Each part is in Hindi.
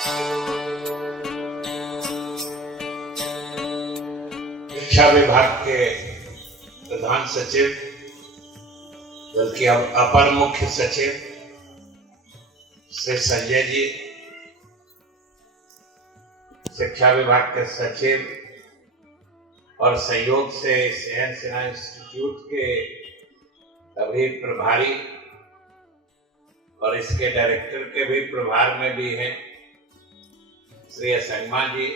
शिक्षा विभाग के प्रधान सचिव बल्कि अब अपर मुख्य सचिव श्री संजय जी, शिक्षा विभाग के सचिव और सहयोग से सहन सेना इंस्टीट्यूट के सभी प्रभारी और इसके डायरेक्टर के भी प्रभार में भी हैं श्री असंगमा जी,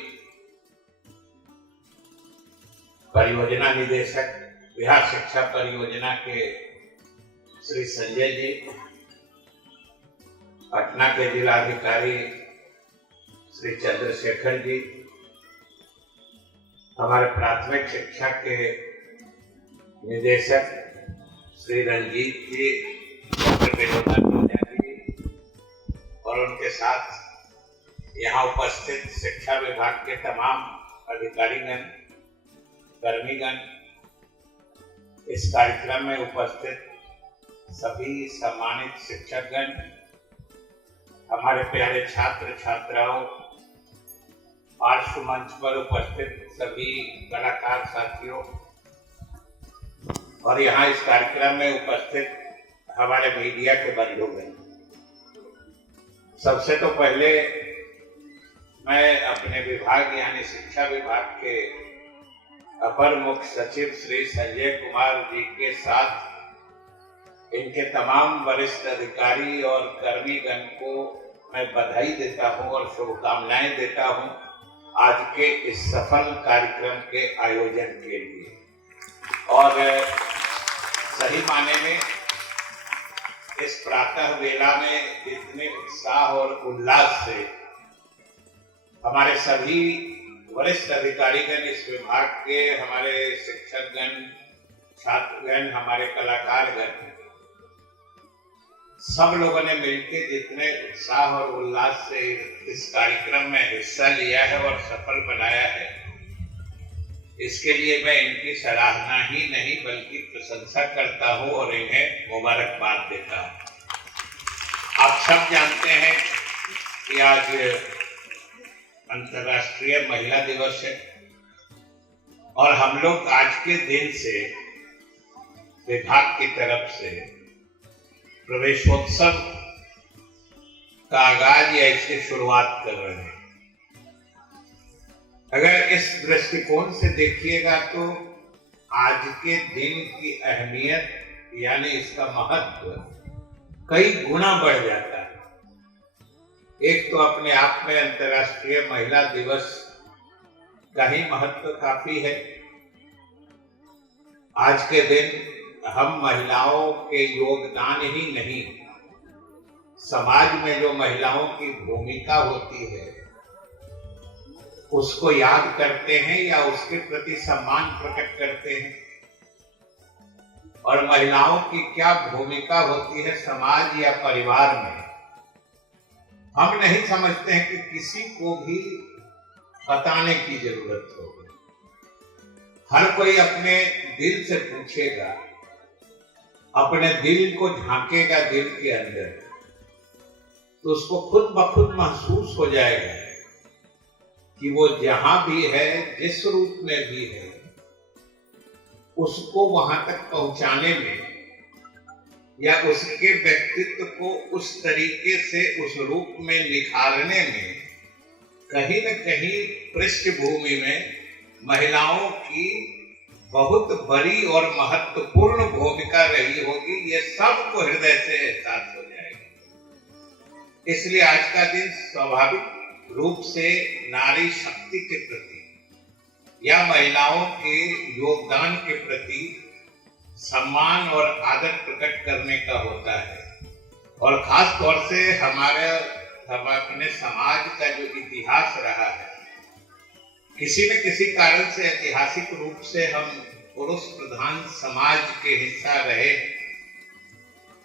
परियोजना निदेशक बिहार शिक्षा परियोजना के श्री संजय जी, पटना के जिलाधिकारी श्री चंद्रशेखर जी, हमारे प्राथमिक शिक्षा के निदेशक श्री रंजीत जी, डॉक्टर विनोदा जी और उनके साथ यहाँ उपस्थित शिक्षा विभाग के तमाम अधिकारीगण, कर्मीगण, इस कार्यक्रम में उपस्थित सभी सम्मानित शिक्षकगण, हमारे प्यारे छात्र छात्राओं, पार्श्व मंच पर उपस्थित सभी कलाकार साथियों और यहाँ इस कार्यक्रम में उपस्थित हमारे मीडिया के बंधुगण, सबसे तो पहले मैं अपने विभाग यानी शिक्षा विभाग के अपर मुख्य सचिव श्री संजय कुमार जी के साथ इनके तमाम वरिष्ठ अधिकारी और कर्मीगण को मैं बधाई देता हूं और शुभकामनाएं देता हूं आज के इस सफल कार्यक्रम के आयोजन के लिए। और सही माने में इस प्रातः वेला में इतने उत्साह और उल्लास से हमारे सभी वरिष्ठ अधिकारीगण, इस विभाग के हमारे शिक्षकगण, छात्रगण, हमारे कलाकारगण, सब लोगों ने मिलकर जितने उत्साह और उल्लास से इस कार्यक्रम में हिस्सा लिया है और सफल बनाया है, इसके लिए मैं इनकी सराहना ही नहीं बल्कि प्रशंसा करता हूं और इन्हें मुबारकबाद देता हूं। आप सब जानते हैं कि आज अंतर्राष्ट्रीय महिला दिवस है और हम लोग आज के दिन से विभाग की तरफ से प्रवेशोत्सव का आगाज या इसकी शुरुआत कर रहे हैं। अगर इस दृष्टिकोण से देखिएगा तो आज के दिन की अहमियत यानी इसका महत्व कई गुना बढ़ जाता है। एक तो अपने आप में अंतर्राष्ट्रीय महिला दिवस का ही महत्व काफी है। आज के दिन हम महिलाओं के योगदान ही नहीं, समाज में जो महिलाओं की भूमिका होती है उसको याद करते हैं या उसके प्रति सम्मान प्रकट करते हैं। और महिलाओं की क्या भूमिका होती है समाज या परिवार में, हम नहीं समझते हैं कि किसी को भी बताने की जरूरत होगी। हर कोई अपने दिल से पूछेगा, अपने दिल को झांकेगा दिल के अंदर, तो उसको खुद ब खुद महसूस हो जाएगा कि वो जहां भी है, जिस रूप में भी है, उसको वहां तक पहुंचाने में या उसके व्यक्तित्व को उस तरीके से उस रूप में निखारने में कहीं न कहीं पृष्ठभूमि में महिलाओं की बहुत बड़ी और महत्वपूर्ण भूमिका रही होगी। ये सबको हृदय से एहसास हो जाएगा। इसलिए आज का दिन स्वाभाविक रूप से नारी शक्ति के प्रति या महिलाओं के योगदान के प्रति सम्मान और आदर प्रकट करने का होता है। और खास तौर से हम अपने समाज का जो इतिहास रहा है, किसी न किसी कारण से ऐतिहासिक रूप से हम पुरुष प्रधान समाज के हिस्सा रहे,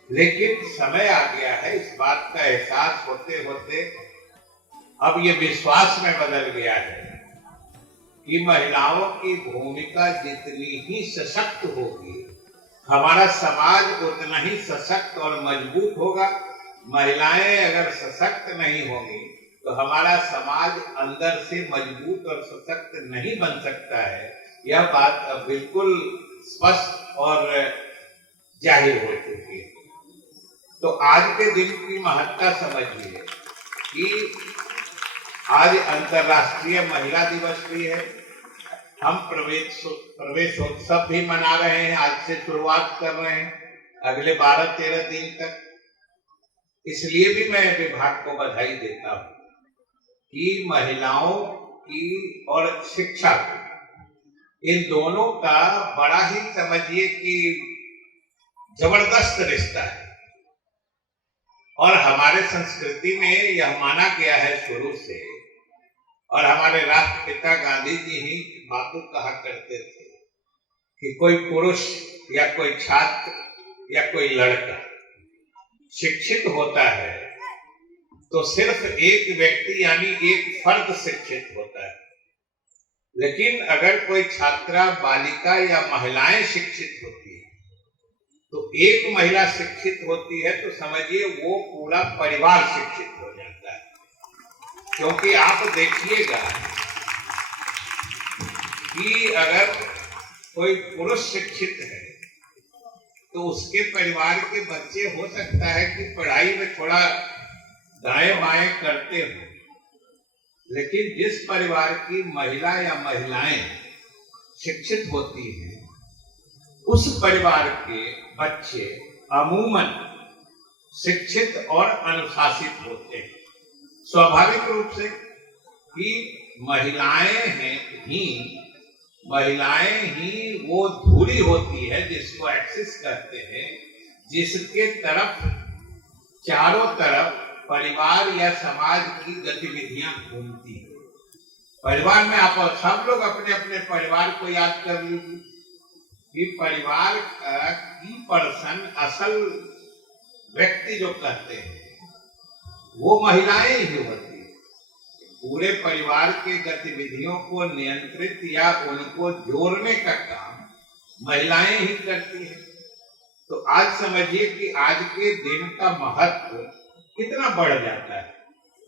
लेकिन समय आ गया है, इस बात का एहसास होते होते अब ये विश्वास में बदल गया है कि महिलाओं की भूमिका जितनी ही सशक्त होगी, हमारा समाज उतना ही सशक्त और मजबूत होगा। महिलाएं अगर सशक्त नहीं होंगी तो तो हमारा समाज अंदर से मजबूत और सशक्त नहीं बन सकता है। यह बात अब बिल्कुल स्पष्ट और जाहिर हो चुकी है। तो आज के दिन की महत्ता समझिए कि आज अंतर्राष्ट्रीय महिला दिवस भी है। हम प्रवेशोत्सव भी मना रहे हैं, आज से शुरुआत कर रहे हैं अगले 12-13 दिन तक। इसलिए भी मैं विभाग को बधाई देता हूं कि महिलाओं की और शिक्षा को, इन दोनों का बड़ा ही समझिए कि जबरदस्त रिश्ता है। और हमारे संस्कृति में यह माना गया है शुरू से, और हमारे राष्ट्रपिता गांधी जी ही बातों कहा करते थे कि कोई पुरुष या कोई छात्र या कोई लड़का शिक्षित होता है तो सिर्फ एक व्यक्ति यानी एक फर्द शिक्षित होता है। लेकिन अगर कोई छात्रा, बालिका या महिलाएं शिक्षित होती है, तो एक महिला शिक्षित होती है तो समझिए वो पूरा परिवार शिक्षित हो जाता है। क्योंकि आप देखिएगा कि अगर कोई पुरुष शिक्षित है तो उसके परिवार के बच्चे हो सकता है कि पढ़ाई में थोड़ा दाएं बाएं करते हो, लेकिन जिस परिवार की महिला या महिलाएं शिक्षित होती हैं उस परिवार के बच्चे अमूमन शिक्षित और अनुशासित होते हैं। स्वाभाविक रूप से कि महिलाएं ही वो धुरी होती है जिसको एक्सेस करते हैं, जिसके तरफ चारों तरफ परिवार या समाज की गतिविधियां घूमती है। परिवार में आप सब लोग अपने अपने परिवार को याद कर लीजिए कि परिवार की पर्सन, असल व्यक्ति जो कहते हैं वो महिलाएं ही होती है। पूरे परिवार के गतिविधियों को नियंत्रित या उनको जोड़ने का काम महिलाएं ही करती हैं। तो आज समझिए कि आज के दिन का महत्व कितना बढ़ जाता है।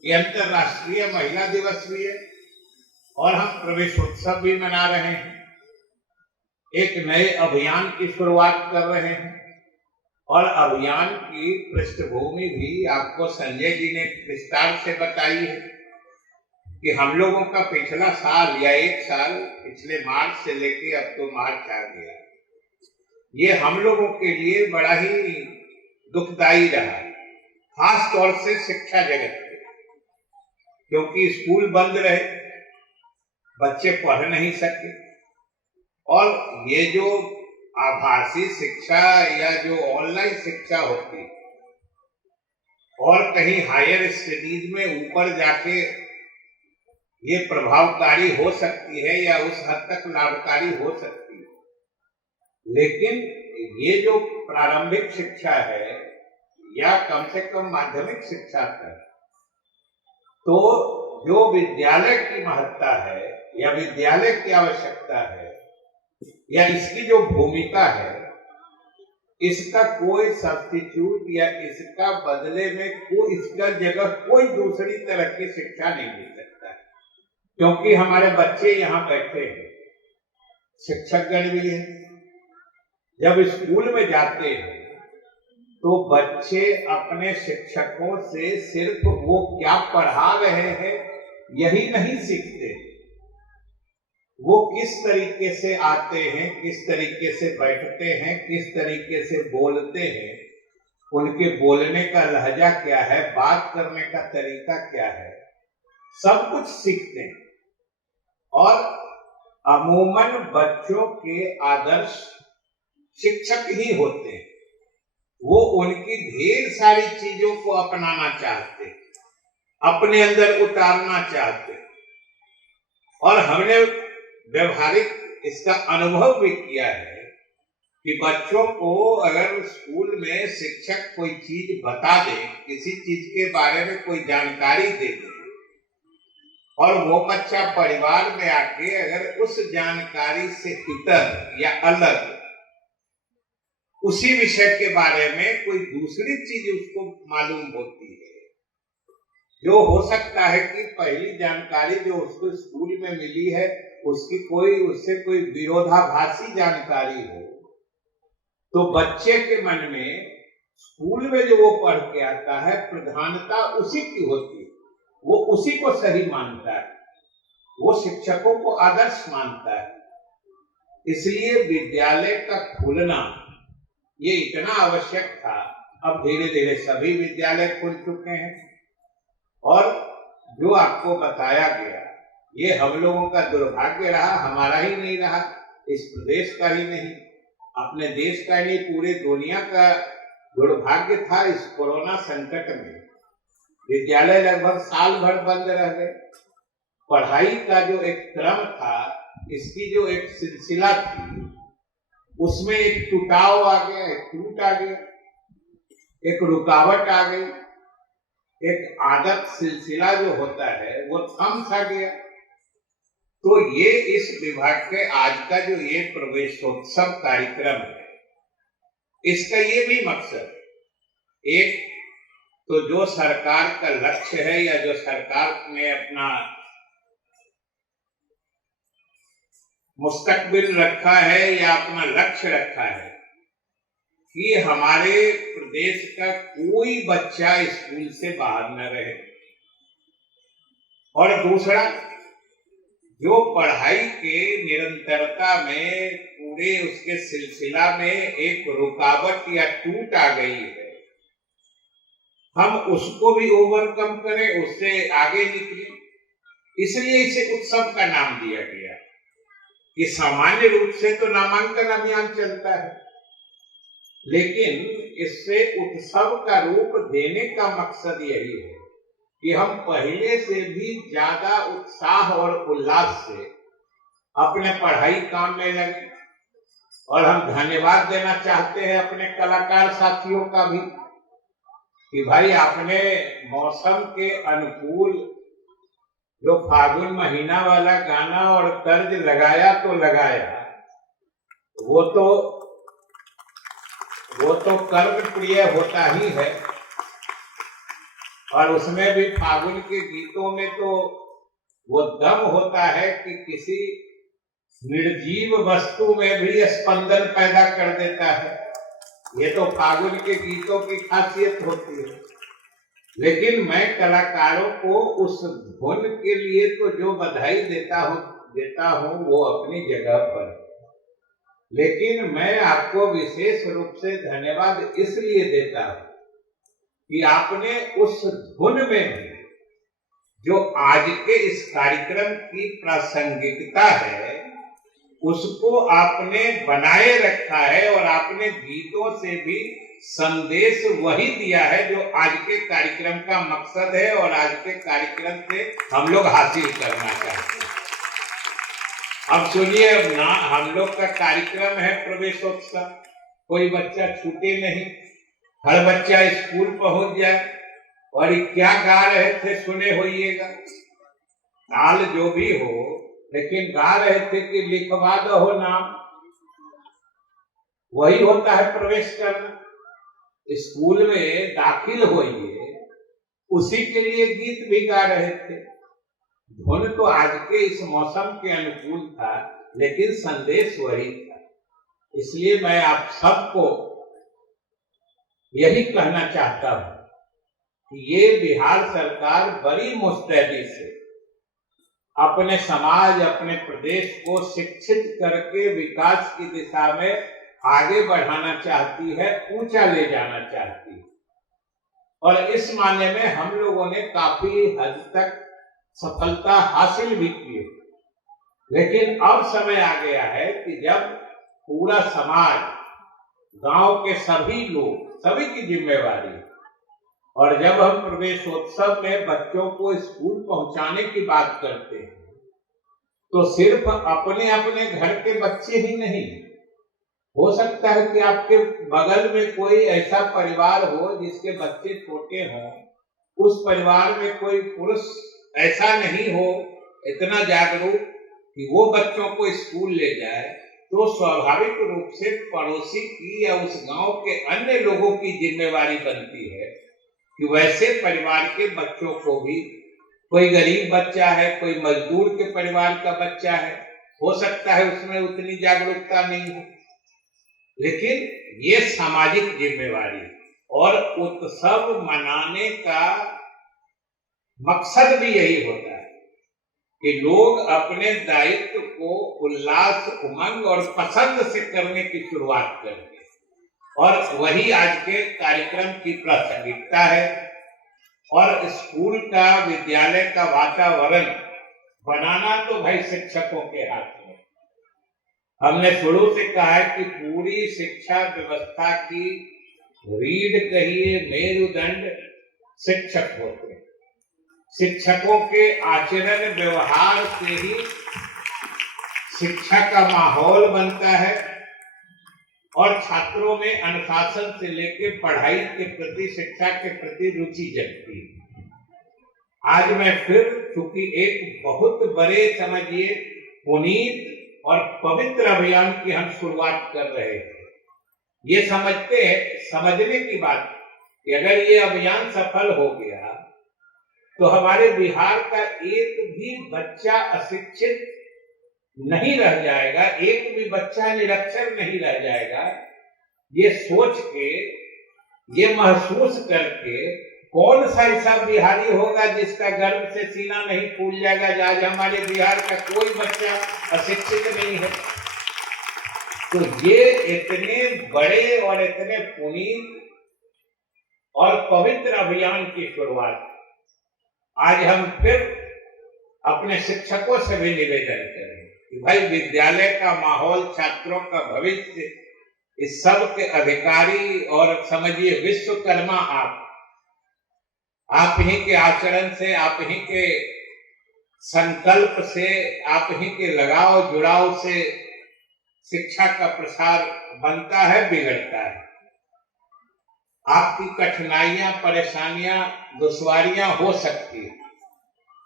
ये अंतर्राष्ट्रीय महिला दिवस भी है और हम प्रवेशोत्सव भी मना रहे हैं, एक नए अभियान की शुरुआत कर रहे हैं। और अभियान की पृष्ठभूमि भी आपको संजय जी ने विस्तार से बताई है कि हम लोगों का पिछला साल या एक साल, पिछले मार्च से लेके अब तो मार्च आ गया, ये हम लोगों के लिए बड़ा ही दुखदाई रहा, खास तौर से शिक्षा जगत के, क्योंकि स्कूल बंद रहे, बच्चे पढ़ नहीं सके। और ये जो आभासी शिक्षा या जो ऑनलाइन शिक्षा होती और कहीं हायर स्टडीज में ऊपर जाके ये प्रभावकारी हो सकती है या उस हद तक लाभकारी हो सकती है, लेकिन ये जो प्रारंभिक शिक्षा है या कम से कम माध्यमिक शिक्षा है, तो जो विद्यालय की महत्ता है या विद्यालय की आवश्यकता है या इसकी जो भूमिका है, इसका कोई सब्स्टिट्यूट या इसका बदले में कोई, इसका जगह कोई दूसरी तरह की शिक्षा नहीं मिल सकता है। क्योंकि हमारे बच्चे यहाँ बैठे हैं, शिक्षकगण भी हैं, जब स्कूल में जाते हैं तो बच्चे अपने शिक्षकों से सिर्फ वो क्या पढ़ा रहे हैं यही नहीं सीखते, वो किस तरीके से आते हैं, किस तरीके से बैठते हैं, किस तरीके से बोलते हैं, उनके बोलने का लहजा क्या है, बात करने का तरीका क्या है, सब कुछ सीखते हैं। और अमूमन बच्चों के आदर्श शिक्षक ही होते हैं। वो उनकी ढेर सारी चीजों को अपनाना चाहते, अपने अंदर उतारना चाहते। और हमने व्यवहारिक इसका अनुभव भी किया है कि बच्चों को अगर स्कूल में शिक्षक कोई चीज बता दे, किसी चीज के बारे में कोई जानकारी दे दे, और वो बच्चा परिवार में आके अगर उस जानकारी से इतर या अलग उसी विषय के बारे में कोई दूसरी चीज उसको मालूम होती है, जो हो सकता है कि पहली जानकारी जो उसको स्कूल में मिली है उसकी उससे कोई विरोधाभासी जानकारी हो, तो बच्चे के मन में स्कूल में जो वो पढ़ के आता है प्रधानता उसी की होती है, वो उसी को सही मानता है, वो शिक्षकों को आदर्श मानता है। इसलिए विद्यालय का खुलना ये इतना आवश्यक था। अब धीरे धीरे सभी विद्यालय खुल चुके हैं और जो आपको बताया गया ये हम लोगों का दुर्भाग्य रहा, हमारा ही नहीं रहा, इस प्रदेश का ही नहीं, अपने देश का नहीं, पूरे दुनिया का दुर्भाग्य था। इस कोरोना संकट में विद्यालय लगभग साल भर बंद रह गए। पढ़ाई का जो एक क्रम था, इसकी जो एक सिलसिला थी, उसमें एक टूटाव आ गया, एक टूट आ गया, एक रुकावट आ गई, एक आदत सिलसिला जो होता है वो थम सा गया। तो ये इस विभाग के आज का जो ये प्रवेशोत्सव कार्यक्रम है, इसका ये भी मकसद है। एक तो जो सरकार का लक्ष्य है या जो सरकार ने अपना मुस्तकबिल रखा है या अपना लक्ष्य रखा है कि हमारे प्रदेश का कोई बच्चा स्कूल से बाहर न रहे, और दूसरा जो पढ़ाई के निरंतरता में पूरे उसके सिलसिला में एक रुकावट या टूट आ गई है, हम उसको भी ओवरकम करें, उससे आगे निकले। इसलिए इसे उत्सव का नाम दिया गया कि सामान्य रूप से तो नामांकन अभियान चलता है, लेकिन इससे उत्सव का रूप देने का मकसद यही है कि हम पहले से भी ज्यादा उत्साह और उल्लास से अपने पढ़ाई काम में लगे। और हम धन्यवाद देना चाहते हैं अपने कलाकार साथियों का भी कि भाई आपने मौसम के अनुकूल जो फागुन महीना वाला गाना और तर्ज लगाया तो लगाया, वो तो कर्म प्रिय होता ही है। और उसमें भी फागुन के गीतों में तो वो दम होता है कि किसी निर्जीव वस्तु में भी स्पंदन पैदा कर देता है। ये तो फागुन के गीतों की खासियत होती है। लेकिन मैं कलाकारों को उस धुन के लिए तो जो बधाई देता हूं वो अपनी जगह पर, लेकिन मैं आपको विशेष रूप से धन्यवाद इसलिए देता हूं कि आपने उस धुन में भी जो आज के इस कार्यक्रम की प्रासंगिकता है उसको आपने बनाए रखा है, और आपने गीतों से भी संदेश वही दिया है जो आज के कार्यक्रम का मकसद है और आज के कार्यक्रम से हम लोग हासिल करना चाहते हैं। अब सुनिए, अब ना हम लोग का कार्यक्रम है प्रवेशोत्सव, कोई बच्चा छूटे नहीं, हर बच्चा स्कूल पहुंच जाए। और क्या गा रहे थे सुने होइएगा, ताल जो भी हो, लेकिन गा रहे थे कि लिखवा दो नाम, वही होता है प्रवेश करना। स्कूल में दाखिल होइए, उसी के लिए गीत भी गा रहे थे। धुन तो आज के इस मौसम के अनुकूल था, लेकिन संदेश वही था। इसलिए मैं आप सबको यही कहना चाहता हूं कि ये बिहार सरकार बड़ी मुस्तैदी से अपने समाज, अपने प्रदेश को शिक्षित करके विकास की दिशा में आगे बढ़ाना चाहती है, ऊंचा ले जाना चाहती है। और इस मायने में हम लोगों ने काफी हद तक सफलता हासिल भी की है। लेकिन अब समय आ गया है कि जब पूरा समाज, गांव के सभी लोग, सभी की जिम्मेवारी, और जब हम प्रवेशोत्सव में बच्चों को स्कूल पहुंचाने की बात करते हैं तो सिर्फ अपने अपने घर के बच्चे ही नहीं, हो सकता है कि आपके बगल में कोई ऐसा परिवार हो जिसके बच्चे छोटे हों, उस परिवार में कोई पुरुष ऐसा नहीं हो इतना जागरूक कि वो बच्चों को स्कूल ले जाए, तो स्वाभाविक रूप से पड़ोसी की या उस गांव के अन्य लोगों की जिम्मेवारी बनती है कि वैसे परिवार के बच्चों को भी, कोई गरीब बच्चा है, कोई मजदूर के परिवार का बच्चा है, हो सकता है उसमें उतनी जागरूकता नहीं हो, लेकिन ये सामाजिक जिम्मेवारी और उत्सव मनाने का मकसद भी यही होता है कि लोग अपने दायित्व को उल्लास, उमंग और पसंद से करने की शुरुआत करें, और वही आज के कार्यक्रम की प्रासंगिकता है। और स्कूल का, विद्यालय का वातावरण बनाना तो भाई शिक्षकों के हाथ में। हमने शुरू से कहा है कि पूरी शिक्षा व्यवस्था की रीढ़ कहिए, मेरुदंड शिक्षक होते हैं। शिक्षकों के आचरण व्यवहार से ही शिक्षा का माहौल बनता है और छात्रों में अनुशासन से लेकर पढ़ाई के प्रति, शिक्षा के प्रति रुचि जगती है। आज मैं फिर, चूंकि एक बहुत बड़े, समझिए, पुनीत और पवित्र अभियान की हम शुरुआत कर रहे हैं। ये समझने की बात कि अगर ये अभियान सफल हो गया तो हमारे बिहार का एक भी बच्चा अशिक्षित नहीं रह जाएगा, एक भी बच्चा निरक्षर नहीं रह जाएगा। ये सोच के, ये महसूस करके, कौन सा ऐसा बिहारी होगा जिसका गर्व से सीना नहीं फूल जाएगा आज हमारे बिहार का कोई बच्चा अशिक्षित नहीं है। तो ये इतने बड़े और इतने पुनीत और पवित्र अभियान की शुरुआत आज हम फिर अपने शिक्षकों से भी निवेदन करें कि भाई विद्यालय का माहौल, छात्रों का भविष्य, इस सब के अधिकारी और समझिए विश्वकर्मा आप ही के आचरण से, आप ही के संकल्प से, आप ही के लगाव जुड़ाव से शिक्षा का प्रसार बनता है, बिगड़ता है। आपकी कठिनाइयां, परेशानियां, दुश्वारियां हो सकती है।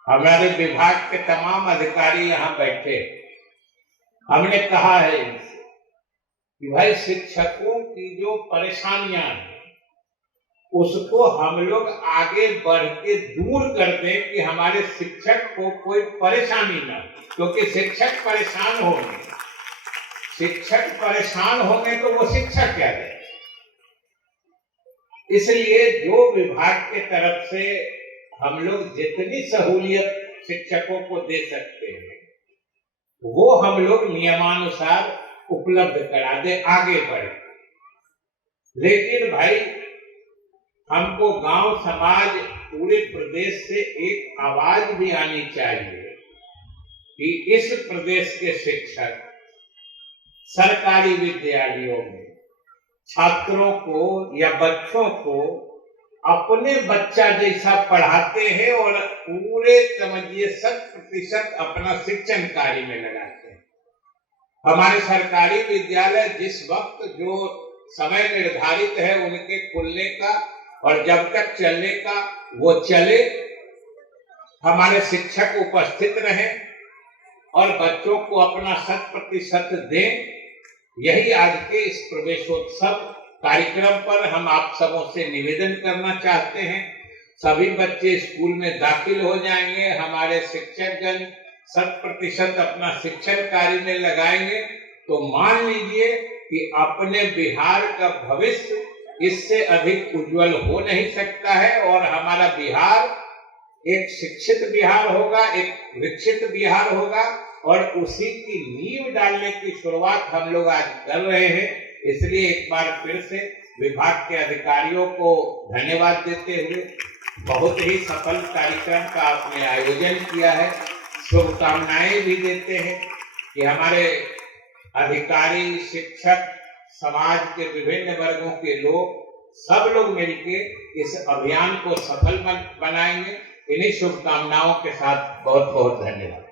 हमारे विभाग के तमाम अधिकारी यहाँ बैठे, हमने कहा है इनसे कि भाई शिक्षकों की जो परेशानियां हैं उसको हम लोग आगे बढ़ के दूर कर दें कि हमारे शिक्षक को कोई परेशानी ना हो, क्योंकि शिक्षक परेशान होंगे तो वो शिक्षा क्या है। इसलिए जो विभाग के तरफ से हम लोग जितनी सहूलियत शिक्षकों को दे सकते हैं वो हम लोग नियमानुसार उपलब्ध करा दे, आगे बढ़े। लेकिन भाई हमको गांव समाज, पूरे प्रदेश से एक आवाज भी आनी चाहिए कि इस प्रदेश के शिक्षक सरकारी विद्यालयों में छात्रों को या बच्चों को अपने बच्चा जैसा पढ़ाते हैं और पूरे समझिए 100% अपना शिक्षण कार्य में लगाते हैं। हमारे सरकारी विद्यालय जिस वक्त जो समय निर्धारित है उनके खुलने का और जब तक चलने का वो चले, हमारे शिक्षक उपस्थित रहें और बच्चों को अपना 100% दें। यही आज के इस प्रवेशोत्सव कार्यक्रम पर हम आप सबों से निवेदन करना चाहते हैं। सभी बच्चे स्कूल में दाखिल हो जाएंगे, हमारे शिक्षकगण 100% अपना शिक्षण कार्य में लगाएंगे, तो मान लीजिए कि अपने बिहार का भविष्य इससे अधिक उज्जवल हो नहीं सकता है और हमारा बिहार एक शिक्षित बिहार होगा, एक विकसित बिहार होगा और उसी की नींव डालने की शुरुआत हम लोग आज कर रहे हैं। इसलिए एक बार फिर से विभाग के अधिकारियों को धन्यवाद देते हुए बहुत ही सफल कार्यक्रम का आपने आयोजन किया है, शुभकामनाएं भी देते हैं कि हमारे अधिकारी, शिक्षक, समाज के विभिन्न वर्गों के लोग, सब लोग मिलकर इस अभियान को सफल बनाएंगे। इन्हीं शुभकामनाओं के साथ बहुत बहुत धन्यवाद।